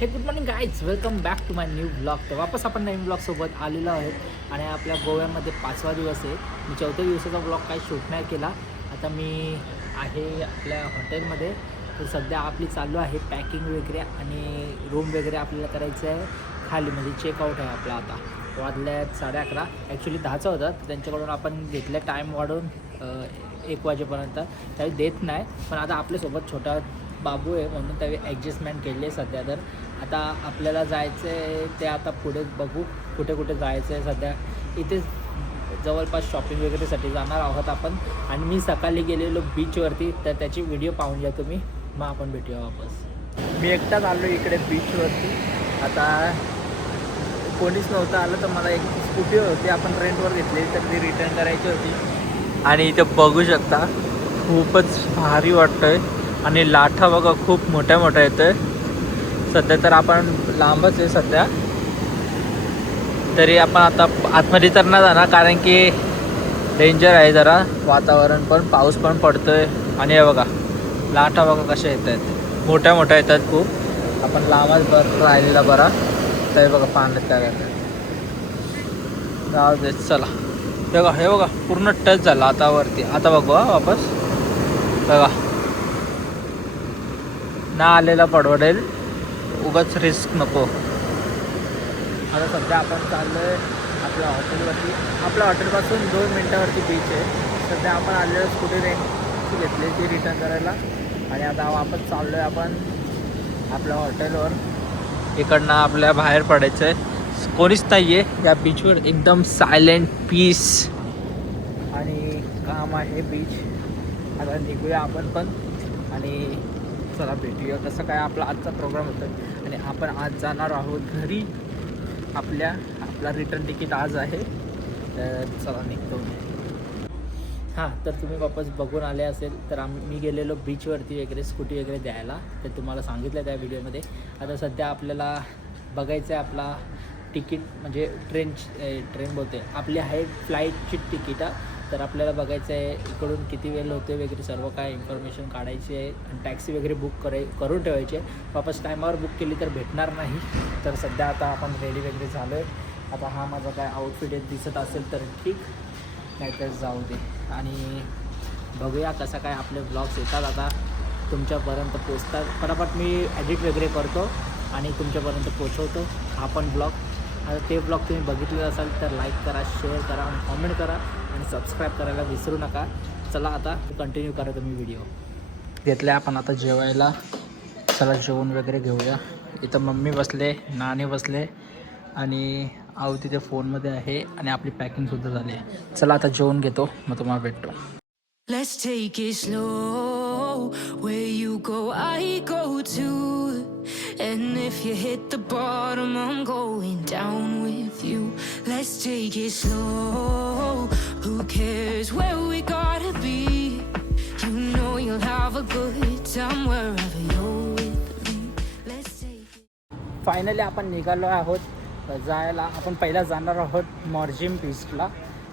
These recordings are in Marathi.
हे good morning guys, welcome back to my new blog. तर वापस आपण नवीन ब्लॉगसोबत आलेलो आहोत आणि आपल्या गोव्यामध्ये 5वा दिवस आहे. मी 4थ्या दिवसाचा ब्लॉग काही शूट नाही केला. आता मी आहे आपल्या हॉटेलमध्ये. तर सध्या आपली चालू आहे पॅकिंग वगैरे आणि रूम वगैरे आपल्याला करायचं आहे खाली, म्हणजे चेकआउट आहे आपला. आता वाजल्यात 11:30. ॲक्च्युली 10चा होता, त्यांच्याकडून आपण घेतलं टाईम वाढून 1 वाजेपर्यंत. त्यावेळी देत नाही, पण आता आपल्यासोबत छोटा बाबू आहे म्हणून त्यावेळी ॲडजस्टमेंट केली आहे सध्या. तर आता आपल्याला जायचं आहे ते आता पुढे बघू कुठे कुठे जायचं आहे. सध्या इथेच जवळपास शॉपिंग वगैरेसाठी जाणार आहोत आपण. आणि मी सकाळी गेलेलो बीचवरती, तर त्याची व्हिडिओ पाहून घ्या तुम्ही, मग आपण भेटूया वापस. मी एकटाच आलो इकडे बीचवरती. आता कोणीच नव्हतं आलं, तर मला एक स्कूटी होती आपण रेंटवर घेतली, तर ती रिटर्न करायची होती. आणि इथे बघू शकता खूपच भारी वाटतंय आणि लाटा बघा खूप मोठ्या मोठ्या येतोय. सध्या तर आपण लांबच आहे सध्या, तरी आपण आता आतमध्ये तर नाही जाणार कारण की डेंजर आहे जरा वातावरण, पण पाऊस पण पडतोय. आणि हे बघा लाटा बघा कशा येत आहेत, मोठ्या मोठ्या येतात खूप. आपण लांबच राहिलेला बरा. तर बघा पाण्यात काय करतात, जाऊ दे चला. बघा हे बघा पूर्ण टच झाला आता वरती. आता बघू वापस बघा, ना आलेला परवडेल, उगाच रिस्क नको. आता सध्या आपण चाललो आहे आपल्या हॉटेलवरती. आपल्या हॉटेलपासून 2 मिनटावरती बीच आहे. सध्या आपण आलेलो स्कूटी रेंट घेतली ती रिटर्न करायला. आणि आता वापस चाललो आहे आपण आपल्या हॉटेलवर. इकडनं आपल्या बाहेर पडायचं आहे, कोणीच नाही आहे या बीचवर, एकदम सायलेंट पीस आणि काम आहे बीच. आता निघूया आपण पण आणि चला भेटूया कसं काय आपला आजचा प्रोग्राम होता. आणि आपण आज जाणार आहोत घरी. आपला रिटर्न तिकीट आज आहे, तर चला निघतो. हां, तर तुम्ही वापस बघून आले असेल तर मी गेलेलो बीचवरती वगैरे स्कूटी वगैरे द्यायला, तर तुम्हाला सांगितलं त्या व्हिडिओमध्ये. आता सध्या आपल्याला बघायचं आहे आपला तिकीट, म्हणजे ट्रेन बोलते आपली आहे फ्लाईटची तिकीटं. तर आपल्याला बघायचं आहे इकडून किती वेळ होते वगैरे सर्व काय इन्फॉर्मेशन काढायची आहे. आणि टॅक्सी वगैरे बुक करून ठेवायची आहे. वापस टायमावर बुक केली तर भेटणार नाही. तर सध्या आता आपण रेडी वगैरे झालो आहे. आता हा माझा काय आउटफिट दिसत असेल तर ठीक, नाहीतर जाऊ दे. आणि बघूया कसं काय आपले ब्लॉग्स येतात आता तुमच्यापर्यंत पोचतात. फटाफट मी एडिट वगैरे करतो आणि तुमच्यापर्यंत पोचवतो हा पण ब्लॉग. आता ते ब्लॉग तुम्ही बघितले असाल तर लाईक करा, शेअर करा आणि कॉमेंट करा आणि सबस्क्राईब करायला विसरू नका. चला आता कंटिन्यू करा तुम्ही व्हिडिओ. घेतले आपण आता जेवायला. चला जेवण वगैरे घेऊया. इथं मम्मी बसले, नाणे बसले आणि आऊ तिथे फोनमध्ये आहे आणि आपली पॅकिंगसुद्धा झाली आहे. चला आता जेवण घेतो, मग तुम्हाला भेटतो. Let's take it slow. Where you go, I go too. And if you hit the bottom, I'm going down with you. Let's take it slow. Who cares where we gotta be? You know you'll have a good time wherever you're with me. Let's take it. Finally आपण निघालो आहोत जायला. आपण पहिला जाणार आहोत मॉर्जिम बीचला.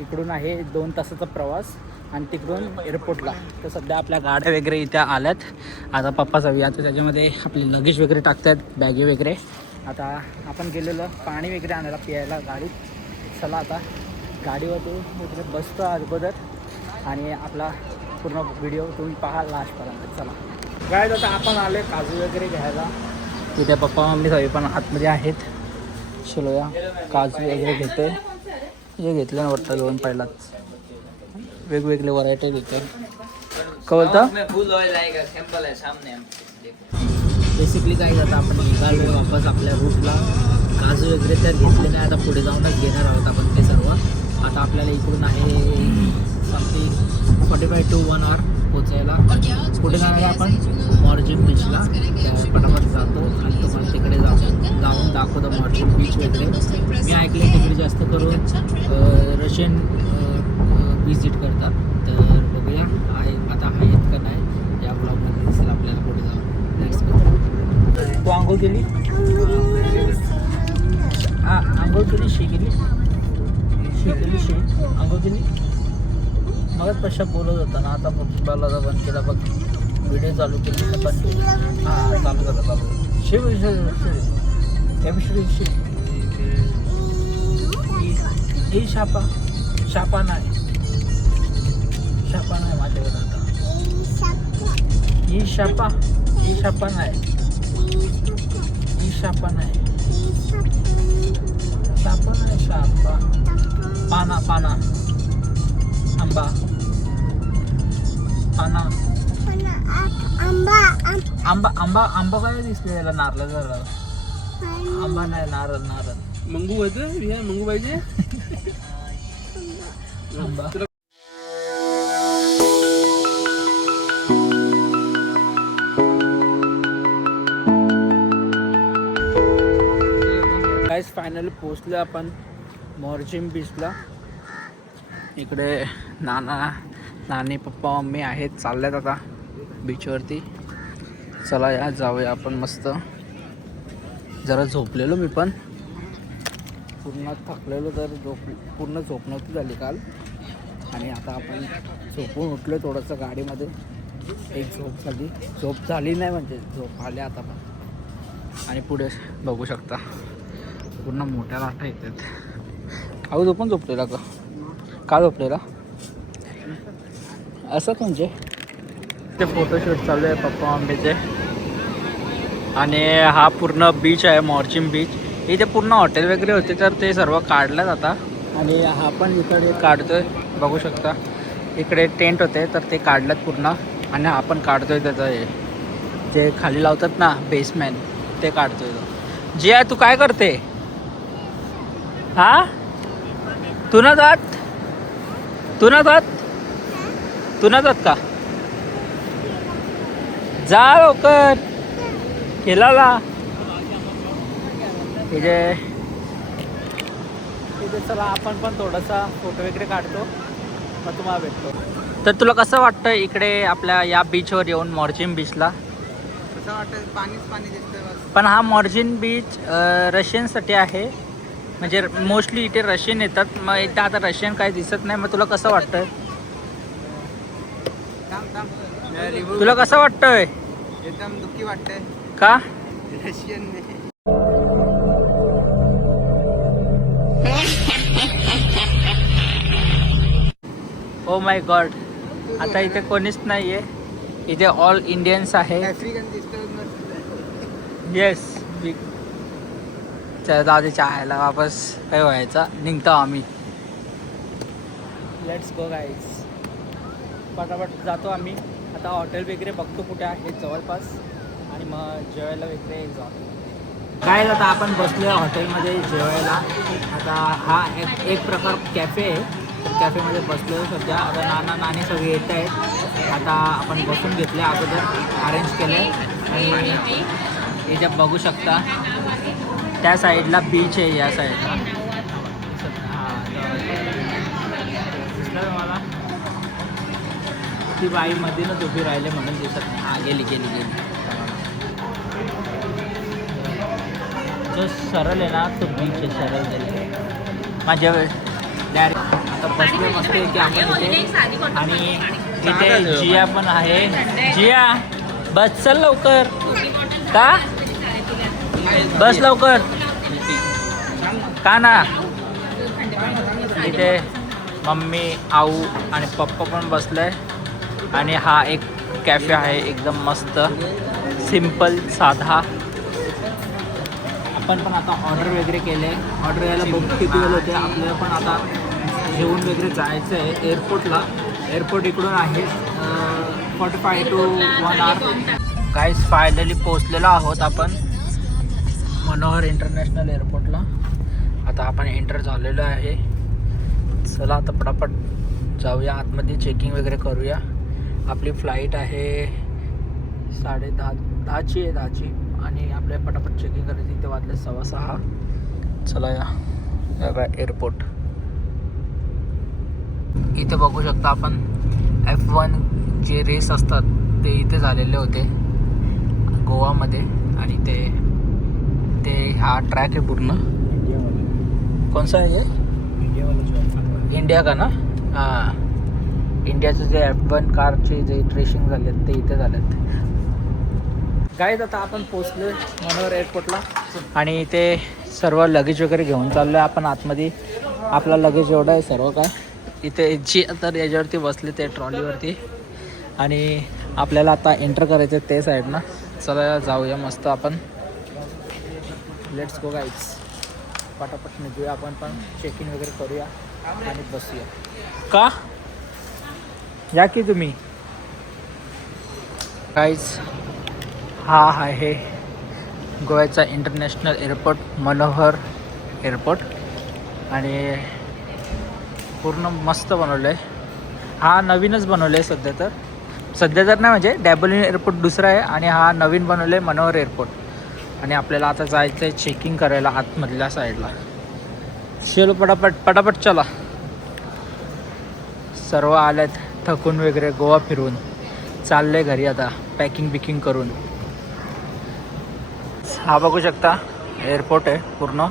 इकडून आहे 2 तासाचा प्रवास आणि तिकडून एअरपोर्टला. तर सध्या आपल्या गाड्या वगैरे इथे आल्यात. आता पप्पा जाऊया, आता त्याच्यामध्ये आपले लगेज वगैरे टाकतात, बॅगे वगैरे. आता आपण गेलेलो पाणी वगैरे आणायला प्यायला गाडीत. चला आता गाडीवरती वगैरे बसतो अगोदर आणि आपला पूर्ण व्हिडिओ तुम्ही पहा लास्टपर्यंत. चला गाडीत आता आपण आले काजू वगैरे घ्यायला. इथे पप्पा मम्मी सगळे पण आतमध्ये आहेत. चलो या काजू वगैरे घेते. हे घेतले ना वाटतं 2 पहिलाच, वेगवेगळे व्हरायटी घेते. काय बोलतं बेसिकली काय जातं, आपण निघालो वापस आपल्या रूटला. काजू वगैरे तर घेतले नाही, आता पुढे जाऊनच घेणार आहोत आपण ते सर्व. आता आपल्याला इकडून आहे समथिंग 45 to 1 hour पोचायला. पुढे जाणार आहे आपण मॉर्जिन बीचला. पटापट जातो आणि तुम्हाला तिकडे जाऊन दाखवतो मॉर्जिन बीच वगैरे. मी ऐकले तिकडे जास्त करून रशियन विजिट करतात. तर बघूया आता आहेत का नाही या ब्लॉगमध्ये दिसेल आपल्याला पुढे जाऊन. नेक्स्ट तू आंघोळ केली? आंघोळ केली? शी केली आंघोळ केली? मग कशा बोलत होता ना, आता बघ बंद केला बघ. व्हिडिओ चालू केली तर बंद केली. हां चालू झालं. शिव ही शापा नाही माझ्याकडे आता. ही शापा नाही. पाना आंबा काय दिसले याला नारळ जरा आंबा नाही नारळ मंगू मंगू पाहिजे आंबा. गाइस फायनली पोहोचलो आपण मॉर्जिन बीचला. इकडे नानी पप्पा मम्मी आहेत, चालल्यात आता बीचवरती. चला या जाऊया आपण. मस्त जरा झोपलेलो मी पण, पूर्ण थकलेलो, तर पूर्ण झोप नव्हती झाली काल. आणि आता आपण झोपून उठलो थोडंसं गाडीमध्ये. एक झोप झाली नाही म्हणजे झोप आली आता पण. आणि पुढे बघू शकता पूर्ण मोठ्या लाटा येतात. काऊ तो पण झोपलेला का झोपलेला असंच म्हणजे. ते फोटोशूट चालू आहे पप्पा मम्मीचे. आणि हा पूर्ण बीच आहे मॉर्जिन बीच. इथे पूर्ण हॉटेल वगैरे होते तर ते सर्व काढल्यात आता. आणि हा पण इकडे काढतोय बघू शकता. इकडे टेंट होते तर ते काढल्यात पूर्ण. आणि हा पण काढतोय त्याचं हे जे खाली लावतात ना बेसमेंट ते काढतोय तो. जिया तू काय करते हा? तू ना जात का? जा लवकर खेळायला. इथे चला आपण पण थोडासा फोटो वगैरे काढतो मग तुम्हाला भेटतो. तर तुला कसं वाटतं इकडे आपल्या या बीचवर येऊन मॉर्जिन बीचला? कसं वाटतं? पाणी दिसतंय. पण हा मॉर्जिन बीच रशियनसाठी आहे. म्हणजे मोस्टली इथे रशियन येतात. मग इथे आता रशियन काही दिसत नाही. मग तुला कसं वाटतंय? तुला कसं वाटतंय? एकदम दुःखी वाटतंय. का? रशियन ओ माय गॉड, आता इथे कोणीच नाही आहे. इथे ऑल इंडियन्स आहे. आफ्रिकन दिसतोय. येस दादी चहायला वापस काय व्हायचा निघतो आम्ही. Let's go guys. पटापट जातो आम्ही आता. हॉटेल वगैरे बघतो कुठे आहे जवळपास आणि मग जेवायला वगैरे जातो. काय आता आपण बसलो आहे हॉटेलमध्ये जेवायला. आता हा एक प्रकार कॅफे आहे. कॅफेमध्ये बसलो सध्या. आता नानी सगळे येत आहेत. आता आपण बसून घेतले अगोदर अरेंज केले. आणि इथे बघू शकता त्या साईडला बीच आहे. या साईडला मला ती बाई मधूनच उभी राहिले म्हणून दिसत नाही. हा गेली जो सरळ आहे ना तो बीच आहे. सरळ गेले माझ्या डायरेक्ट. आता बसले मस्त की आपण इथे. आणि इथे जिया पण आहे. जिया बस चल लवकर. का बस लवकर का ना. इथे मम्मी आऊ आणि पप्पा पण बसले. आणि हा एक कॅफे आहे एकदम मस्त सिम्पल साधा. आपण पण आता ऑर्डर वगैरे केले. ऑर्डर यायला बघू किती वेळ होते. आपल्याला पण आता जेवण वगैरे जायचं आहे एअरपोर्टला. एअरपोर्ट इकडून आहे 45 to 1 hour. गाईज फायनली पोचलेलो आहोत आपण मनोहर इंटरनॅशनल एअरपोर्टला. आता आपण एंटर झालेलो आहे. चला आता पटापट जाऊया आतमध्ये. चेकिंग वगैरे करूया. आपली फ्लाईट आहे 10:30ची आहे 10ची. आणि आपल्या पटापट चेकिंग करायची. इथे वाजले 6:15. चला या एअरपोर्ट. इथे बघू शकता आपण F1 जे रेस असतात ते इथे झालेले होते गोवामध्ये. आणि ते हा ट्रॅक आहे पूर्ण. कोणसा आहे इंडिया का ना. हां इंडियाचे जे F1 कारचे जे रेसिंग झालेत ते इथे झालेत. गाईज आता आपण पोचलो मनोहर एअरपोर्टला आणि ते सर्व लगेज वगैरे घेऊन चाललो आहे आपण आतमध्ये. आपला लगेज एवढं आहे सर्व काय इथे जी तर याच्यावरती बसले ते ट्रॉलीवरती आणि आपल्याला आता एंटर करायचं ते साईडनं. चला जाऊया मस्त आपण. Let's go guys. पटापट निघूया आपण पण चेक इन वगैरे करूया आणि बसूया. का या की तुम्ही गाईज. हा आहे गोव्याचा इंटरनॅशनल एअरपोर्ट मनोहर एअरपोर्ट आणि पूर्ण मस्त बनवलं आहे. हा नवीनच बनवलं आहे सध्या तर नाही म्हणजे डॅबलिन एअरपोर्ट दुसरा आहे आणि हा नवीन बनवलं आहे मनोहर एअरपोर्ट. आणि आपल्याला आता जायचं आहे चेकिंग करायला आतमधल्या साईडला. चलो पटापट चला. सर्व आल्यात थकून वगैरे गोवा फिरून चालले घरी आता पॅकिंग करून. हा बघू शकता एअरपोर्ट आहे पूर्ण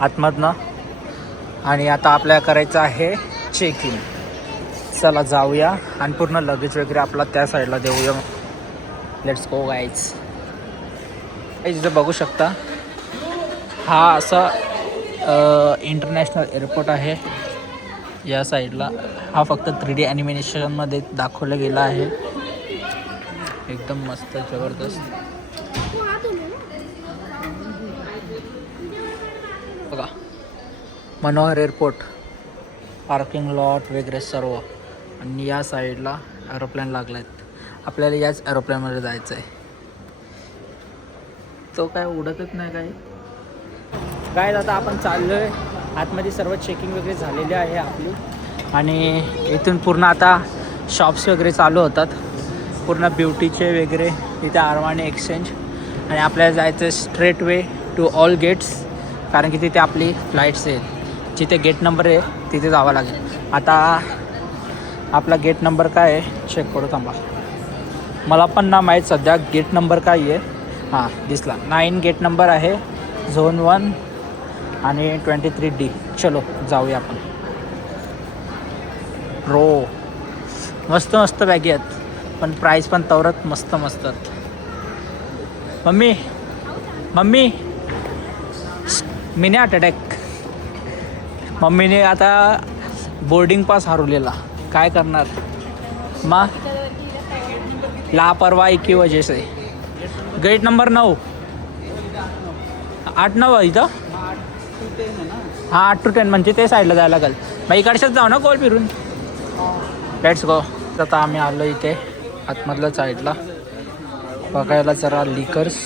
आतमधनं आणि आता आपल्याला करायचं आहे चेक इन. चला जाऊया आणि पूर्ण लगेज वगैरे आपला त्या साईडला देऊया. Let's go guys. इथं बघू शकता हा असा इंटरनॅशनल एअरपोर्ट आहे. या साईडला हा फक्त 3D ॲनिमेशनमध्ये दाखवलं गेला आहे. एकदम मस्त जबरदस्त बघा मनोहर एअरपोर्ट. पार्किंग लॉट वगैरे सर्व. आणि या साईडला एरोप्लेन लागला आहेत. आपल्याला याच एरोप्लेनमध्ये जायचं आहे. तो काय उडतच नाही काय आता आपण चाललो आहे आतमध्ये. सर्व चेकिंग वगैरे झालेली आहे आपली आणि इथून पूर्ण आता शॉप्स वगैरे चालू होतात पूर्ण ब्युटीचे वगैरे. इथे आरवाणी एक्सचेंज आणि आपल्याला जायचं straight way to all gates कारण की तिथे आपली फ्लाईट्स आहेत. जिथे गेट नंबर आहे तिथे जावं लागेल. आता आपला गेट नंबर काय आहे चेक करू थांबा. मला पण ना माहीत सध्या गेट नंबर काय आहे. हां दिसला 9 गेट नंबर आहे. झोन 1 आणि 23D. चलो जाऊया आपण. मस्त बॅगी आहेत पण प्राईस पण तवरत मस्त मम्मी मी नाही अटॅक. मम्मीने आता बोर्डिंग पास हरवलेला काय करणार मग. लापरवाही की वजह से. गेट नंबर 9 8-9 इथं. हां 8 to 10 म्हणजे ते साईडला जायला लागेल. मग इकडच्याच जाऊ ना गोल फिरून. Let's go. आता आम्ही आलो इथे आतमधल्या साईडला बघायला जरा लिकर्स.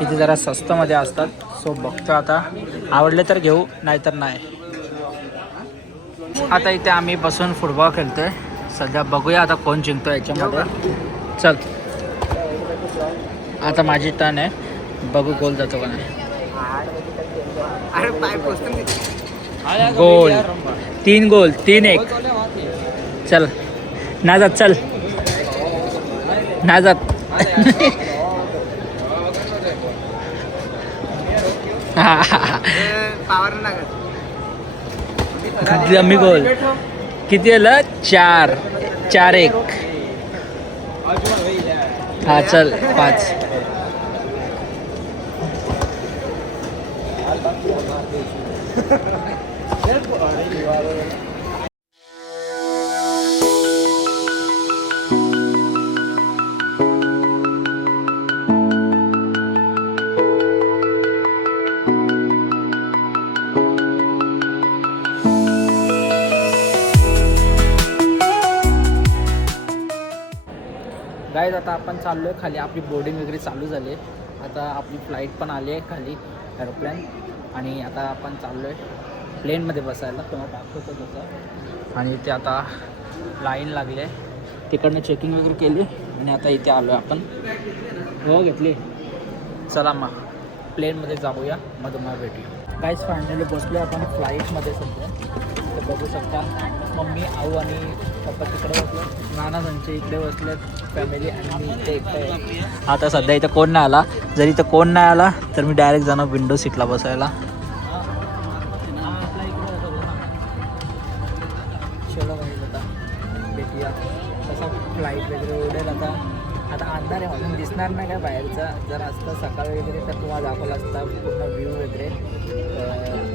इथे जरा स्वस्तमध्ये असतात सो बघतो आता. आवडले तर घेऊ नाहीतर नाही. आता इथे आम्ही बसून फुटबॉल खेळतोय सध्या. बघूया आता कोण जिंकतो याच्यामध्ये. चल आता माझी टर्न आहे. बघू गोल जातो का नाही. अरे पाय पोचतो. गोल 3 गोल 3-1. चल ना जात चल ना जात. पावर लागत. कमी गोल किती आलं 4-1. हा चल 5. गाईज आता आपण चाललो आहे खाली. आपली बोर्डिंग वगैरे चालू झाली आहे. आता आपली फ्लाईट पण आली आहे खाली एरोप्लेन आणि आता आपण चाललो आहे प्लेनमध्ये बसायला. तुम्हाला दाखवतो तसं. आणि इथे आता लाईन लागली आहे. तिकडनं चेकिंग वगैरे केली आणि आता इथे आलो आहे आपण. हो घेतली. चला मग प्लेनमध्ये जाऊया मग तुम्हाला भेटूया. गाईज फायनली बसलो आपण फ्लाईटमध्ये सध्या. तर बघू शकता मम्मी आऊ आणि पप्पा तिकडे बसले. नाना त्यांचे इकडे बसले फॅमिली आणि मी इथे एकटं आहे. आता सध्या इथं कोण नाही आला. जर इथं कोण नाही आला तर मी डायरेक्ट जाणार विंडो सीटला बसायला. चलो आता भेटूया. तसा फ्लाईट वगैरे उडेल आता. अंधार आहे म्हणून दिसणार दिसणार नाही काय बाहेरचा. जर असतं सकाळी वगैरे तर तुम्हाला दाखवला असता पूर्ण व्ह्यू वगैरे.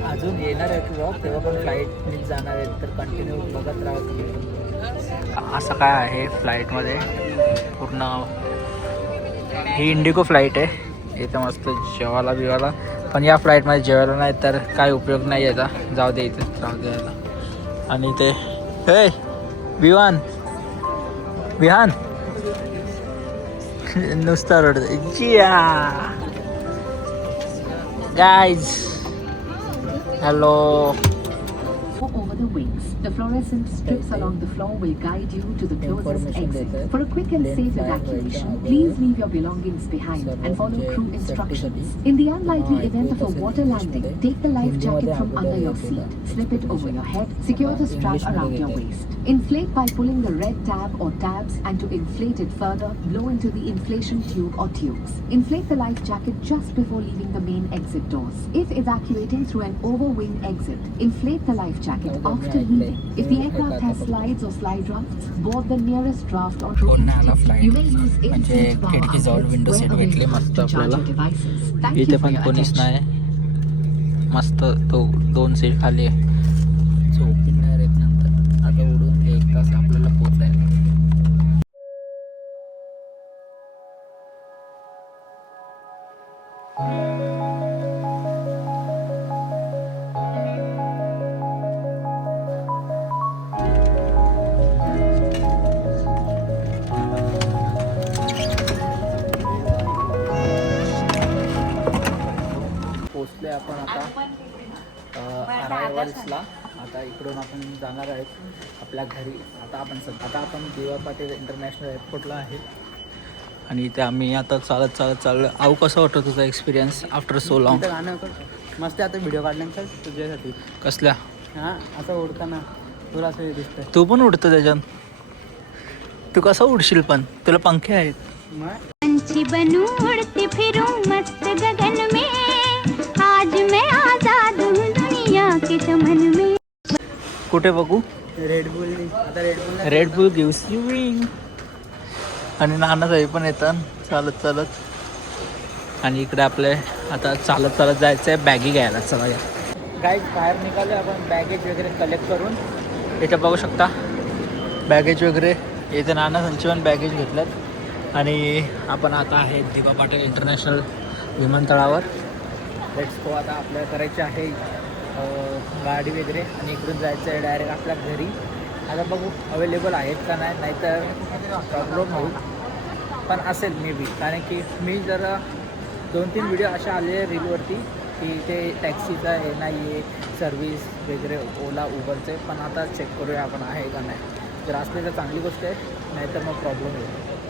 अजून येणार आहे ब्लॉग, तेव्हा पण फ्लाईटनीच जाणार आहेत, तर कंटिन्यू बघत राहा तुम्ही. असं काय आहे फ्लाईटमध्ये पूर्ण. ही इंडिगो फ्लाईट आहे. इथं मस्त जेवायला बिवायला, पण या फ्लाईटमध्ये जेवायला नाही तर काय उपयोग नाही याचा. जाऊ दे इथे जाऊ दे याला. आणि ते हे विहान विहान नुसता रडते. Jiya guys hello. Over the wings, the fluorescent strips along the floor will guide you to the closest exit. For a quick and safe evacuation, please leave your belongings behind and follow crew instructions. In the unlikely event of a water landing, take the life jacket from under your seat, slip it over your head, secure the strap around your waist. Inflate by pulling the red tab or tabs, and to inflate it further, blow into the inflation tube or tubes. Inflate the life jacket just before leaving the main exit doors. If evacuating through an overwing exit, inflate the life jacket after leaving. If the aircraft has slides or slide rafts, board the nearest draft or crew entity. You may use म्हणजे instant power खिडकीजवळ outlets window where seat भेटली available मस्त to charge आपल्याला. your devices. Thank इथे you for पण your कोणीच attention. नाही. मस्त तो 2 सीट खाली आहे. झोपणार आहेत नंतर. आता उडून 1 तास आपल्याला पोचायला. पोचले आपण आता अरायवल्सला. आता इकडून आपण जाणार आहेत आपल्या घरी. आता आपण देवा पाटील इंटरनॅशनल एअरपोर्टला आहे आणि इथे आम्ही आता चालत चाललो. आऊ कसं वाटतं तुझा एक्सपिरियन्स आफ्टर सो लॉंग? गाणं मस्त. आता व्हिडिओ काढल्यानंतर तुझ्यासाठी. कसल्या? हां, असं ओढताना तुला असं दिसतं. तू पण उडतं त्याच्यात. तू कसं उडशील पण? तुला पंखे आहेत. मग पंछी बनूं उड़ती फिरूं मस्त गगन में, आज मैं आजाद हूँ दुनिया के चमन में. कुठे बघू? रेडबुल. आता red boule gives you wing. आणि नानासाहेब पण येतात चालत. आणि इकडे आपले आता चालत जायचं आहे बॅगी घ्यायला. चला या काय बाहेर निघालो आपण बॅगेज वगैरे कलेक्ट करून. इथे बघू शकता बॅगेज वगैरे. इथे नाना संजीवन बॅगेज घेतल्यात आणि आपण आता आहे दिवा पाटील इंटरनॅशनल विमानतळावर. Let's go. आता आपल्याला करायची आहे गाडी वगैरे आणि इकडून जायचं आहे डायरेक्ट आपल्या घरी. आता बघू अवेलेबल आहेत का नाही, नाहीतर प्रॉब्लेम होईल. पण असेल मे बी, कारण की मी जरा 2-3 व्हिडिओ अशा आले आहे रीलवरती की ते टॅक्सीचा हे नाही आहे सर्विस वगैरे ओला उबरचे. पण आता चेक करूया आपण आहे का नाही. जर असले तर चांगली गोष्ट आहे, नाहीतर मग प्रॉब्लेम होईल.